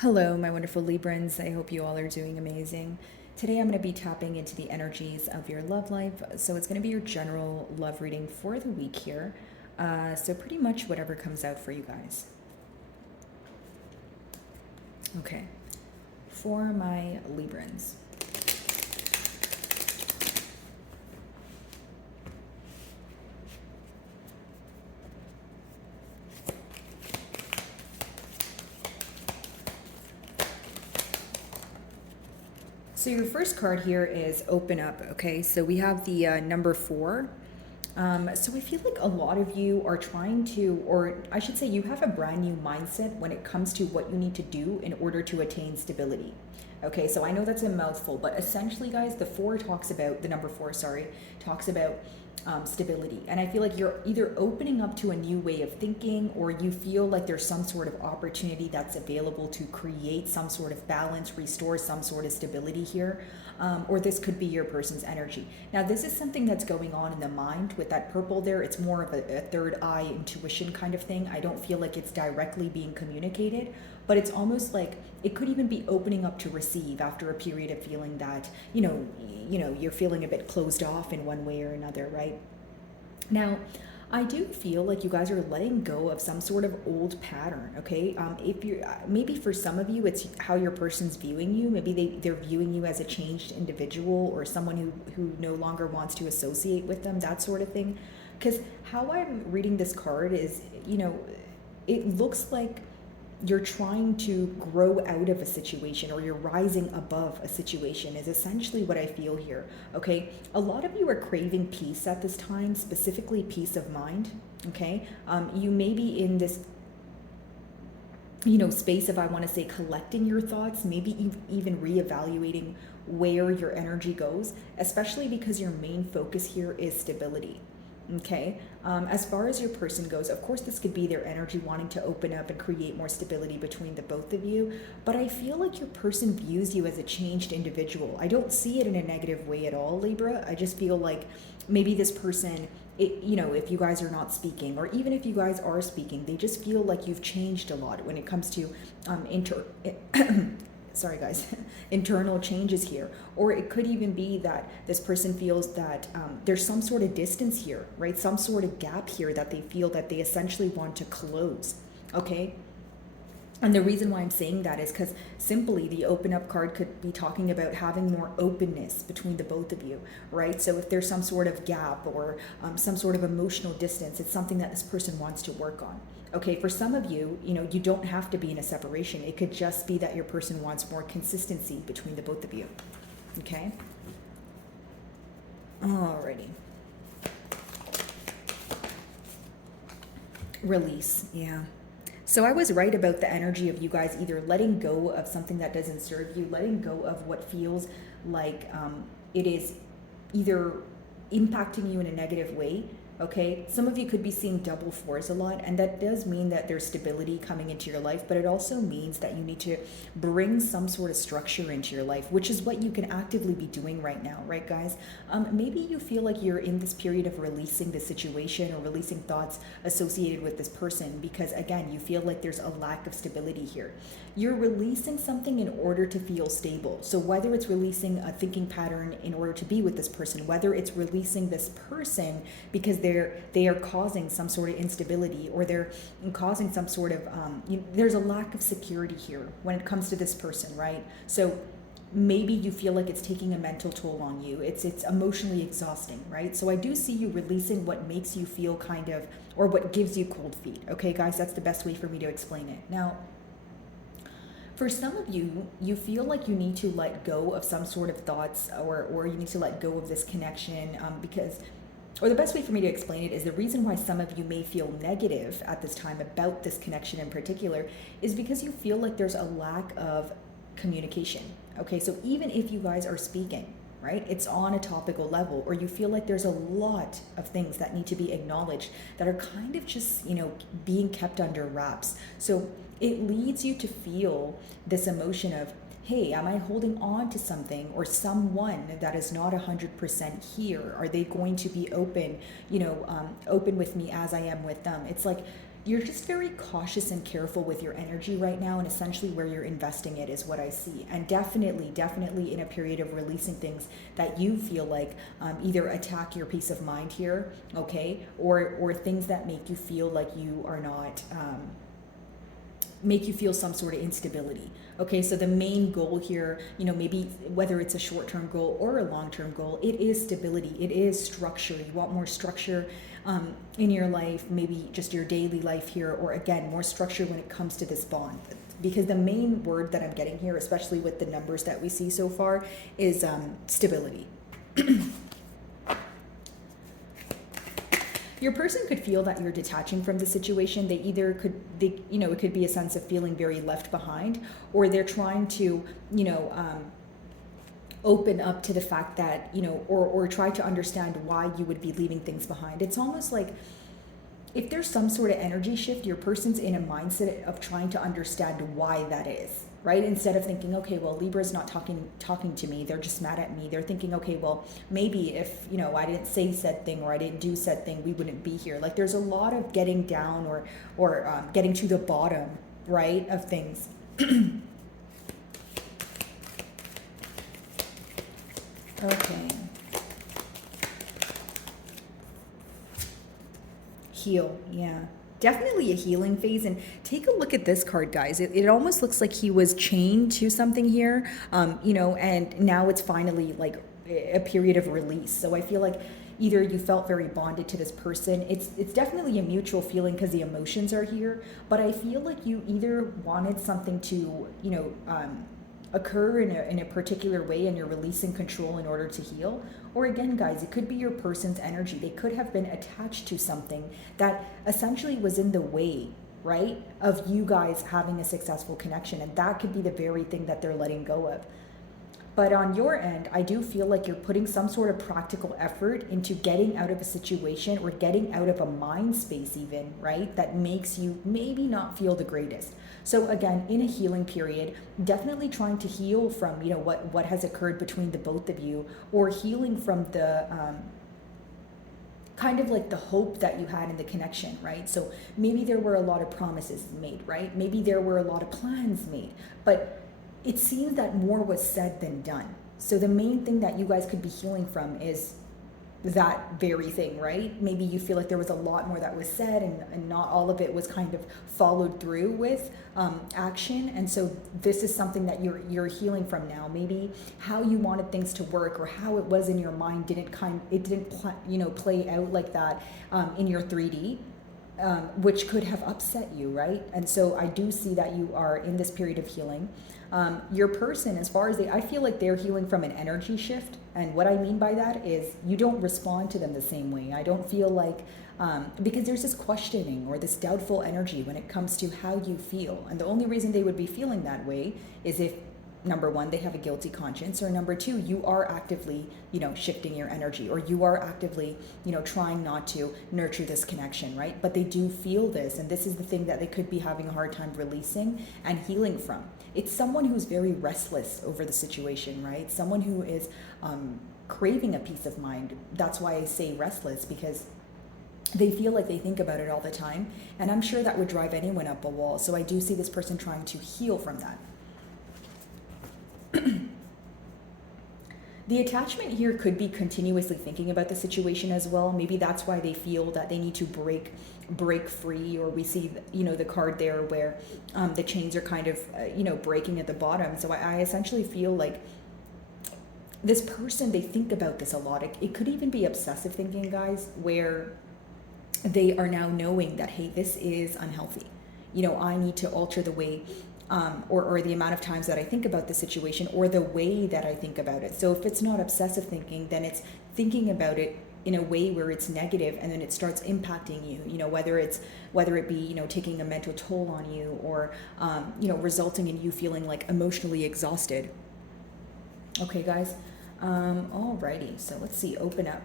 Hello, my wonderful Librans. I hope you all are doing amazing. Today I'm going to be tapping into the energies of your love life. So it's going to be your general love reading for the week here. So pretty much whatever comes out for you guys. Okay, for my Librans. So your first card here is open up, okay? So we have the number 4. So I feel like a lot of you are trying to, or I should say you have a brand new mindset when it comes to what you need to do in order to attain stability. Okay, so I know that's a mouthful, but essentially, guys, the number 4, sorry, talks about stability. And I feel like you're either opening up to a new way of thinking, or you feel like there's some sort of opportunity that's available to create some sort of balance, restore some sort of stability here. Or this could be your person's energy. Now, this is something that's going on in the mind with that purple there. It's more of a third eye intuition kind of thing. I don't feel like it's directly being communicated, but it's almost like it could even be opening up to receive after a period of feeling that, you're feeling a bit closed off in one way or another, right? Now, I do feel like you guys are letting go of some sort of old pattern, okay? If you're maybe for some of you, it's how your person's viewing you. Maybe they're viewing you as a changed individual or someone who no longer wants to associate with them, that sort of thing. Because how I'm reading this card is, it looks like you're trying to grow out of a situation, or you're rising above a situation, is essentially what I feel here. Okay, a lot of you are craving peace at this time, specifically peace of mind. Okay, you may be in this space of, I want to say, collecting your thoughts, maybe even reevaluating where your energy goes, especially because your main focus here is stability. Okay, as far as your person goes, of course, this could be their energy wanting to open up and create more stability between the both of you. But I feel like your person views you as a changed individual. I don't see it in a negative way at all, Libra. I just feel like maybe this person, if you guys are not speaking, or even if you guys are speaking, they just feel like you've changed a lot when it comes to sorry guys, internal changes here. Or it could even be that this person feels that there's some sort of distance here, right? Some sort of gap here that they feel that they essentially want to close. Okay, and the reason why I'm saying that is because simply the open up card could be talking about having more openness between the both of you, right? So if there's some sort of gap or some sort of emotional distance, it's something that this person wants to work on. Okay, for some of you, you don't have to be in a separation. It could just be that your person wants more consistency between the both of you. Okay? Alrighty. Release, yeah. So I was right about the energy of you guys either letting go of something that doesn't serve you, letting go of what feels like it is either impacting you in a negative way. Okay, some of you could be seeing double 4s a lot, and that does mean that there's stability coming into your life, but it also means that you need to bring some sort of structure into your life, which is what you can actively be doing right now, right, guys? Maybe you feel like you're in this period of releasing the situation or releasing thoughts associated with this person because, again, you feel like there's a lack of stability here. You're releasing something in order to feel stable. So whether it's releasing a thinking pattern in order to be with this person, whether it's releasing this person because they are causing some sort of instability, or they're causing some sort of there's a lack of security here when it comes to this person, right? So maybe you feel like it's taking a mental toll on you. It's emotionally exhausting, right? So I do see you releasing what makes you feel kind of, or what gives you cold feet. Okay, guys, that's the best way for me to explain it. Now, for some of you, you feel like you need to let go of some sort of thoughts, or you need to let go of this connection because, or the best way for me to explain it is the reason why some of you may feel negative at this time about this connection in particular is because you feel like there's a lack of communication. Okay, so even if you guys are speaking, right, it's on a topical level, or you feel like there's a lot of things that need to be acknowledged that are kind of just, being kept under wraps. So it leads you to feel this emotion of, hey, am I holding on to something or someone that is not 100% here? Are they going to be open, open with me as I am with them? It's like You're just very cautious and careful with your energy right now, and essentially where you're investing it is what I see. And definitely in a period of releasing things that you feel like either attack your peace of mind here, okay, or things that make you feel like you are not make you feel some sort of instability. Okay, so the main goal here, maybe whether it's a short-term goal or a long-term goal, it is stability, it is structure. You want more structure in your life, maybe just your daily life here, or again, more structure when it comes to this bond. Because the main word that I'm getting here, especially with the numbers that we see so far, is stability. Your person could feel that you're detaching from the situation. It could be a sense of feeling very left behind, or they're trying to, open up to the fact that, or try to understand why you would be leaving things behind. It's almost like if there's some sort of energy shift, your person's in a mindset of trying to understand why that is. Right? Instead of thinking, okay, well, Libra's not talking to me, they're just mad at me. They're thinking, okay, well, maybe if, I didn't say said thing or I didn't do said thing, we wouldn't be here. Like there's a lot of getting down or getting to the bottom, right, of things. Okay. Heal, yeah. Definitely a healing phase. And take a look at this card, guys. It almost looks like he was chained to something here, and now it's finally like a period of release. So I feel like either you felt very bonded to this person. It's definitely a mutual feeling because the emotions are here, but I feel like you either wanted something to, occur in a particular way and you're releasing control in order to heal. Or again, guys, it could be your person's energy. They could have been attached to something that essentially was in the way, right, of you guys having a successful connection, and that could be the very thing that they're letting go of. But on your end, I do feel like you're putting some sort of practical effort into getting out of a situation or getting out of a mind space even, right, that makes you maybe not feel the greatest. So again, in a healing period, definitely trying to heal from, what has occurred between the both of you, or healing from the kind of like the hope that you had in the connection, right? So maybe there were a lot of promises made, right? Maybe there were a lot of plans made, but it seems that more was said than done. So the main thing that you guys could be healing from is that very thing, right? Maybe you feel like there was a lot more that was said and not all of it was kind of followed through with action. And so this is something that you're healing from now. Maybe how you wanted things to work or how it was in your mind didn't play out like that in your 3D. Which could have upset you, right? And so I do see that you are in this period of healing. Your person, as far as I feel like they're healing from an energy shift. And what I mean by that is you don't respond to them the same way. I don't feel like, because there's this questioning or this doubtful energy when it comes to how you feel. And the only reason they would be feeling that way is if, number one, they have a guilty conscience, or number two, you are actively, shifting your energy, or you are actively, trying not to nurture this connection, right? But they do feel this, and this is the thing that they could be having a hard time releasing and healing from. It's someone who's very restless over the situation, right? Someone who is craving a peace of mind. That's why I say restless, because they feel like they think about it all the time, and I'm sure that would drive anyone up a wall. So I do see this person trying to heal from that. The attachment here could be continuously thinking about the situation as well. Maybe that's why they feel that they need to break free, or we see, the card there where the chains are kind of, breaking at the bottom. So I essentially feel like this person, they think about this a lot. It could even be obsessive thinking, guys, where they are now knowing that, hey, this is unhealthy. I need to alter the way or the amount of times that I think about the situation, or the way that I think about it. So if it's not obsessive thinking, then it's thinking about it in a way where it's negative, and then it starts impacting you, whether it be, taking a mental toll on you, or, resulting in you feeling like emotionally exhausted. Okay, guys. Alrighty. So let's see, open up.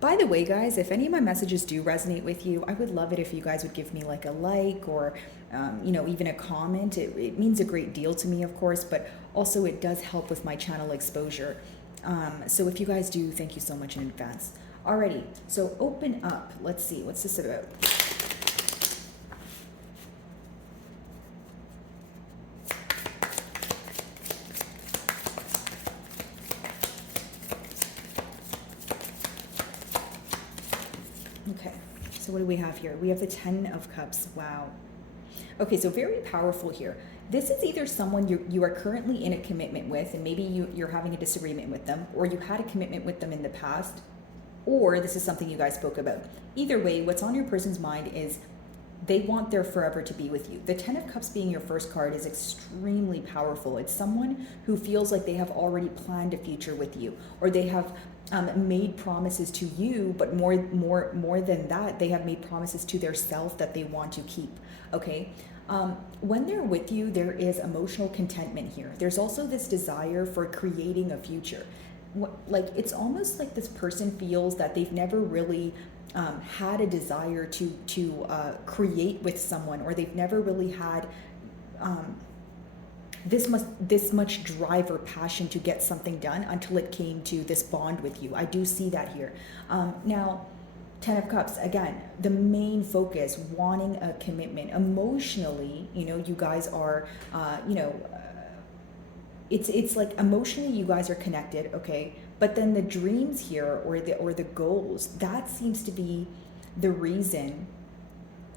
By the way, guys, if any of my messages do resonate with you, I would love it if you guys would give me like a like, or, even a comment. It means a great deal to me, of course, but also it does help with my channel exposure. So if you guys do, thank you so much in advance. Alrighty, so open up. Let's see, what's this about? what do we have here? We have the 10 of Cups. Wow. Okay, so very powerful here. This is either someone you are currently in a commitment with, and maybe you're having a disagreement with them, or you had a commitment with them in the past, or this is something you guys spoke about. Either way, what's on your person's mind is they want their forever to be with you. The 10 of Cups being your first card is extremely powerful. It's someone who feels like they have already planned a future with you, or they have made promises to you, but more than that, they have made promises to their self that they want to keep. Okay. When they're with you, there is emotional contentment here. There's also this desire for creating a future. Like, it's almost like this person feels that they've never really had a desire to create with someone, or they've never really had this much drive or passion to get something done until it came to this bond with you. I do see that here. Now, 10 of Cups, again, the main focus, wanting a commitment. Emotionally, you guys are, it's like emotionally you guys are connected, okay? But then the dreams here, or the goals, that seems to be the reason,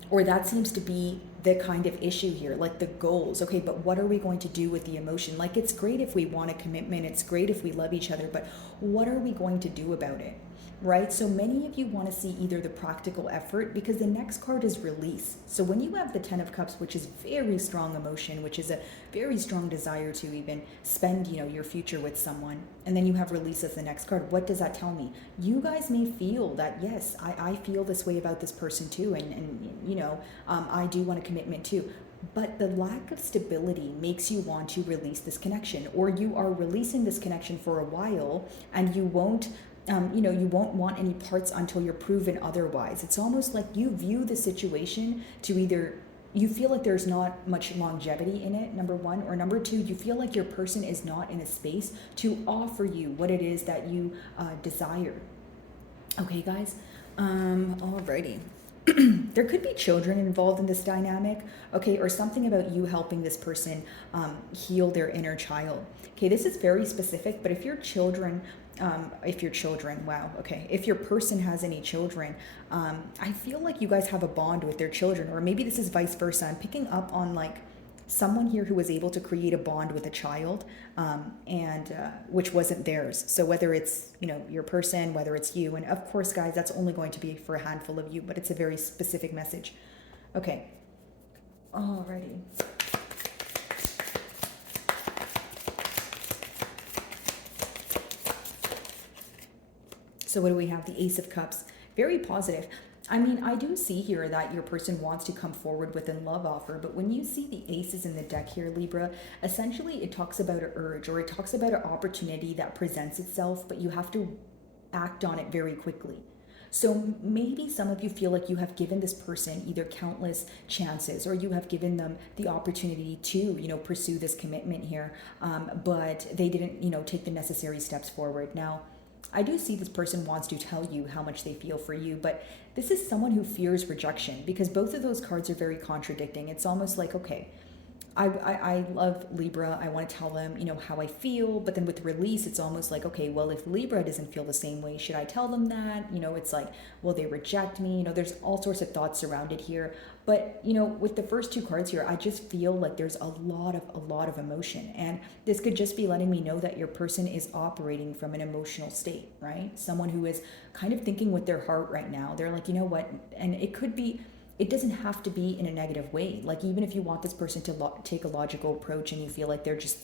or that seems to be the kind of issue here, like the goals. Okay, but what are we going to do with the emotion? Like, it's great if we want a commitment, it's great if we love each other, but what are we going to do about it? Right? So many of you want to see either the practical effort, because the next card is release. So when you have the 10 of Cups, which is very strong emotion, which is a very strong desire to even spend, your future with someone, and then you have release as the next card, what does that tell me? You guys may feel that, yes, I feel this way about this person too, and I do want a commitment too. But the lack of stability makes you want to release this connection, or you are releasing this connection for a while, and you won't you won't want any parts until you're proven otherwise. It's almost like you view the situation to either, you feel like there's not much longevity in it, number one, or number two, you feel like your person is not in a space to offer you what it is that you desire. Okay, guys? Alrighty. There could be children involved in this dynamic, okay, or something about you helping this person heal their inner child. Okay, this is very specific, but if your person has any children, I feel like you guys have a bond with their children, or maybe this is vice versa. I'm picking up on like someone here who was able to create a bond with a child, and which wasn't theirs. So whether it's, your person, whether it's you, and of course, guys, that's only going to be for a handful of you, but it's a very specific message. Okay. Alrighty. So what do we have? The Ace of Cups. Very positive. I mean, I do see here that your person wants to come forward with a love offer, but when you see the aces in the deck here, Libra, essentially it talks about an urge, or it talks about an opportunity that presents itself, but you have to act on it very quickly. So maybe some of you feel like you have given this person either countless chances, or you have given them the opportunity to, pursue this commitment here, but they didn't, take the necessary steps forward. Now, I do see this person wants to tell you how much they feel for you, but this is someone who fears rejection, because both of those cards are very contradicting. It's almost like, okay, I love Libra. I want to tell them, how I feel. But then with release, it's almost like, okay, well, if Libra doesn't feel the same way, should I tell them that? It's like, will they reject me? There's all sorts of thoughts surrounded here. But, with the first two cards here, I just feel like there's a lot of emotion. And this could just be letting me know that your person is operating from an emotional state, right? Someone who is kind of thinking with their heart right now. They're like, you know what? And it doesn't have to be in a negative way. Like, even if you want this person to take a logical approach and you feel like they're just,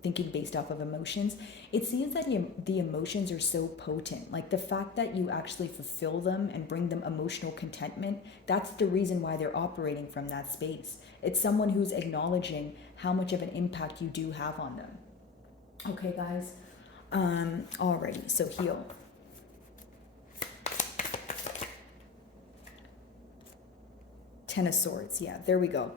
thinking based off of emotions, it seems that the emotions are so potent. Like, the fact that you actually fulfill them and bring them emotional contentment, that's the reason why they're operating from that space. It's someone who's acknowledging how much of an impact you do have on them. Okay, guys? Alrighty, so heal. Ten of Swords. Yeah, there we go.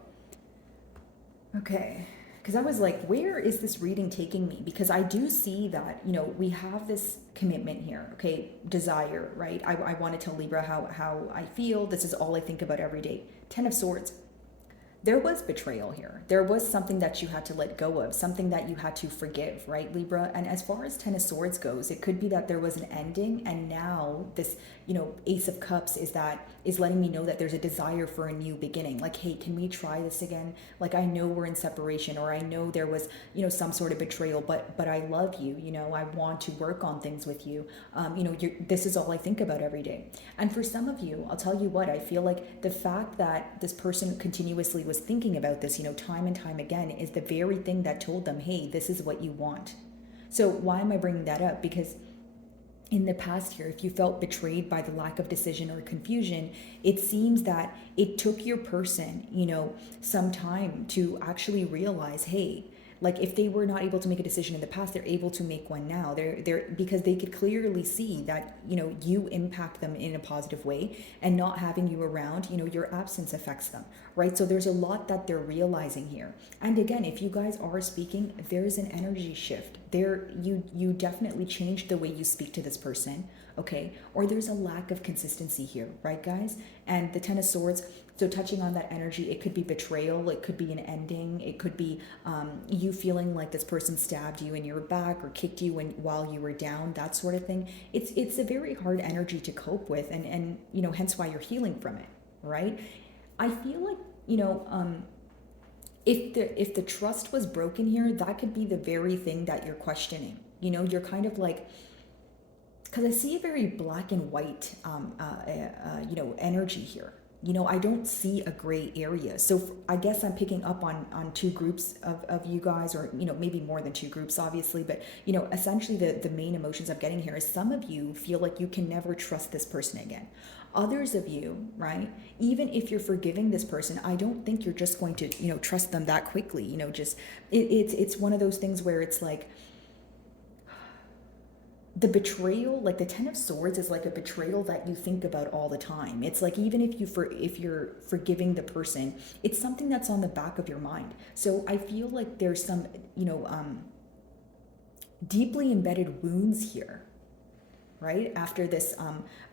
Okay. Because I was like, where is this reading taking me? Because I do see that, we have this commitment here. Okay, desire, right? I want to tell Libra how I feel. This is all I think about every day. Ten of Swords. there was betrayal here. There was something that you had to let go of, something that you had to forgive, right, Libra? And as far as Ten of Swords goes, it could be that there was an ending, and now this, Ace of Cups is letting me know that there's a desire for a new beginning. Like, hey, can we try this again? Like, I know we're in separation, or I know there was, some sort of betrayal, but I love you. I want to work on things with you. This is all I think about every day. And for some of you, I'll tell you what, I feel like the fact that this person continuously was thinking about this, time and time again, is the very thing that told them, hey, this is what you want. So why am I bringing that up? Because in the past here, if you felt betrayed by the lack of decision or confusion, it seems that it took your person, some time to actually realize, hey, like if they were not able to make a decision in the past, they're able to make one now. They're because they could clearly see that, you impact them in a positive way, and not having you around, your absence affects them, right? So there's a lot that they're realizing here. And again, if you guys are speaking, there's an energy shift. You definitely changed the way you speak to this person, okay? Or there's a lack of consistency here, right, guys? And the Ten of Swords, so touching on that energy, it could be betrayal, it could be an ending, it could be you feeling like this person stabbed you in your back or kicked you while you were down, that sort of thing. It's a very hard energy to cope with, and hence why you're healing from it, right? I feel like, if the trust was broken here, that could be the very thing that you're questioning. You're kind of like, because I see a very black and white, energy here. I don't see a gray area. So I guess I'm picking up on two groups of you guys, or, maybe more than two groups, obviously. But, essentially the main emotions I'm getting here is some of you feel like you can never trust this person again. Others of you, right, even if you're forgiving this person, I don't think you're just going to, trust them that quickly. It's one of those things where it's like, the betrayal, like the Ten of Swords, is like a betrayal that you think about all the time. It's like, even if you're forgiving the person, it's something that's on the back of your mind. So I feel like there's some, deeply embedded wounds here, right, after this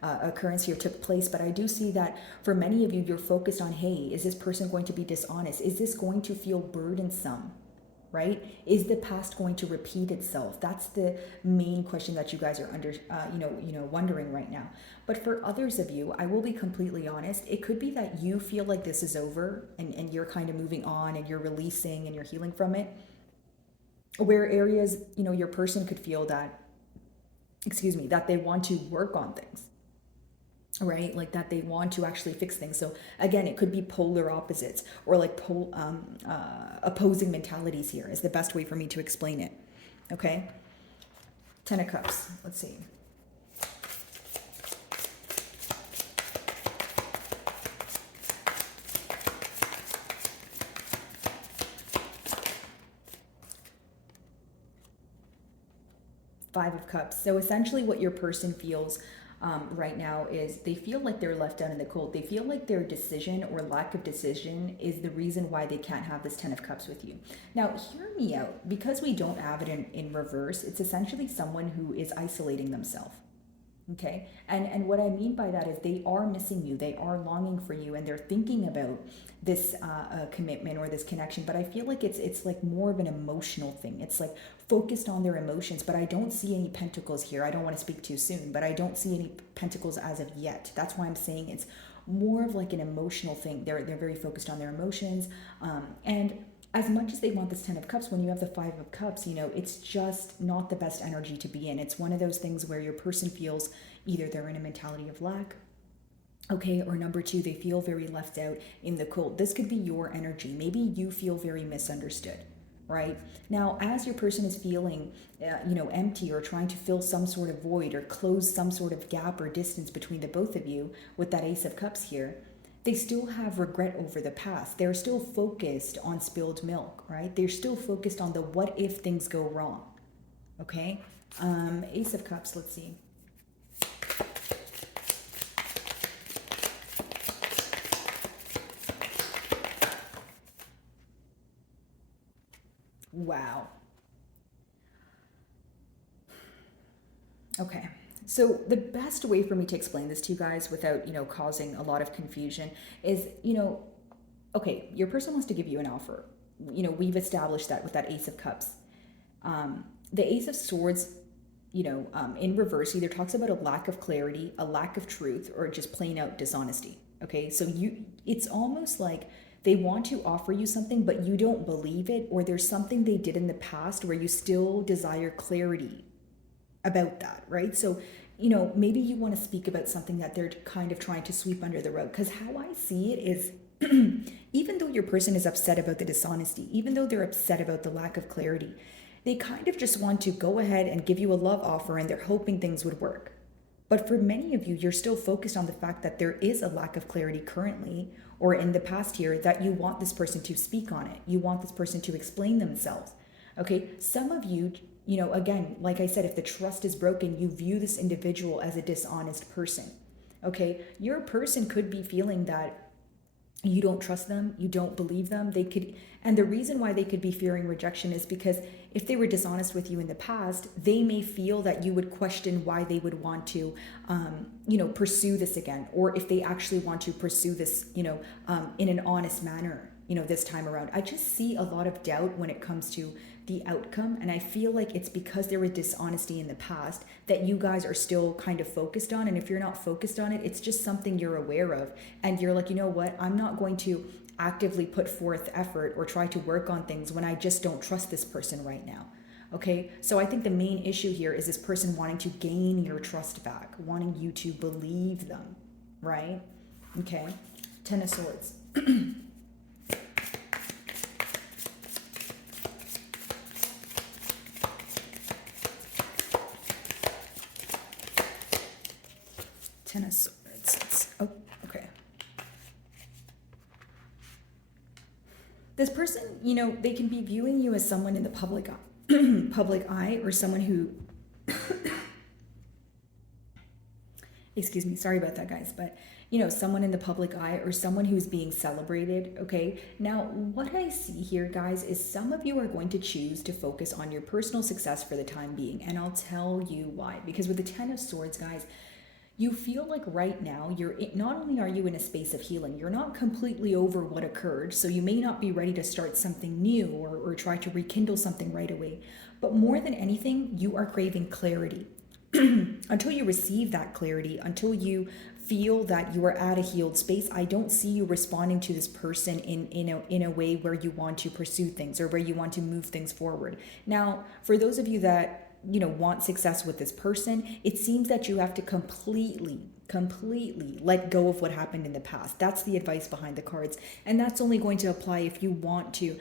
occurrence here took place. But I do see that for many of you, you're focused on, hey, is this person going to be dishonest? Is this going to feel burdensome? Right? Is the past going to repeat itself? That's the main question that you guys are wondering right now. But for others of you, I will be completely honest, it could be that you feel like this is over, and you're kind of moving on, and you're releasing and you're healing from it. Where areas, your person could feel that, that they want to work on things, right? Like that they want to actually fix things. So again, it could be polar opposites, or like opposing mentalities here is the best way for me to explain it. Okay. Ten of Cups. Let's see. Five of Cups. So essentially what your person feels right now is they feel like they're left out in the cold. They feel like their decision or lack of decision is the reason why they can't have this Ten of Cups with you. Now, hear me out. Because we don't have it in reverse, it's essentially someone who is isolating themselves. Okay, and what I mean by that is they are missing you, they are longing for you, and they're thinking about this commitment or this connection. But I feel like it's like more of an emotional thing. It's like focused on their emotions. But I don't see any pentacles here. I don't want to speak too soon, but I don't see any pentacles as of yet. That's why I'm saying it's more of like an emotional thing. They're very focused on their emotions, and as much as they want this Ten of Cups, when you have the Five of Cups, it's just not the best energy to be in. It's one of those things where your person feels either they're in a mentality of lack, okay, or number two, they feel very left out in the cold. This could be your energy. Maybe you feel very misunderstood, right? Now, as your person is feeling, empty, or trying to fill some sort of void or close some sort of gap or distance between the both of you with that Ace of Cups here, they still have regret over the past. They're still focused on spilled milk, right? They're still focused on the what if things go wrong, okay? Ace of Cups, let's see. Wow. Okay. So the best way for me to explain this to you guys without, causing a lot of confusion is, okay, your person wants to give you an offer. You know, we've established that with that Ace of Cups. The Ace of Swords, in reverse, either talks about a lack of clarity, a lack of truth, or just plain out dishonesty. Okay, so it's almost like they want to offer you something, but you don't believe it, or there's something they did in the past where you still desire clarity about that, right? So, maybe you want to speak about something that they're kind of trying to sweep under the rug. Because how I see it is, even though your person is upset about the dishonesty, even though they're upset about the lack of clarity, they kind of just want to go ahead and give you a love offer and they're hoping things would work. But for many of you, you're still focused on the fact that there is a lack of clarity currently or in the past year, that you want this person to speak on it. You want this person to explain themselves. Okay, some of you, again, like I said, if the trust is broken, you view this individual as a dishonest person. Okay, your person could be feeling that you don't trust them, you don't believe them. And the reason why they could be fearing rejection is because if they were dishonest with you in the past, they may feel that you would question why they would want to pursue this again, or if they actually want to pursue this in an honest manner this time around. I just see a lot of doubt when it comes to the outcome, and I feel like it's because there was dishonesty in the past that you guys are still kind of focused on. And if you're not focused on it, it's just something you're aware of, and you're like, you know what, I'm not going to actively put forth effort or try to work on things when I just don't trust this person right now. Okay, so I think the main issue here is this person wanting to gain your trust back, wanting you to believe them, right? Okay, Ten of Swords. Ten of Swords. Oh, okay. This person, they can be viewing you as someone in the public eye, or someone who excuse me, sorry about that, guys, but someone in the public eye or someone who's being celebrated. Okay, now what I see here, guys, is some of you are going to choose to focus on your personal success for the time being, and I'll tell you why. Because with the Ten of Swords, guys, you feel like right now not only are you in a space of healing, you're not completely over what occurred, so you may not be ready to start something new or try to rekindle something right away, but more than anything, you are craving clarity. Until you receive that clarity, until you feel that you are at a healed space, I don't see you responding to this person in a way where you want to pursue things or where you want to move things forward. Now, for those of you that want success with this person, it seems that you have to completely let go of what happened in the past. That's the advice behind the cards, and that's only going to apply if you want to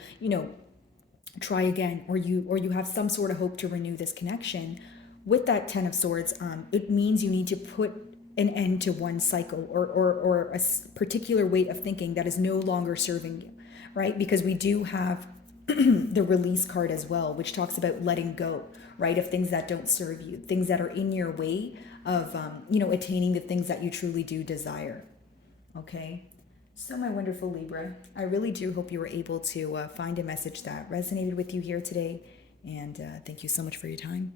try again, or you have some sort of hope to renew this connection. With that Ten of Swords, it means you need to put an end to one cycle or a particular way of thinking that is no longer serving you, right? Because we do have the release card as well, which talks about letting go, right, of things that don't serve you, things that are in your way of attaining the things that you truly do desire. Okay, so my wonderful Libra, I really do hope you were able to find a message that resonated with you here today, and thank you so much for your time.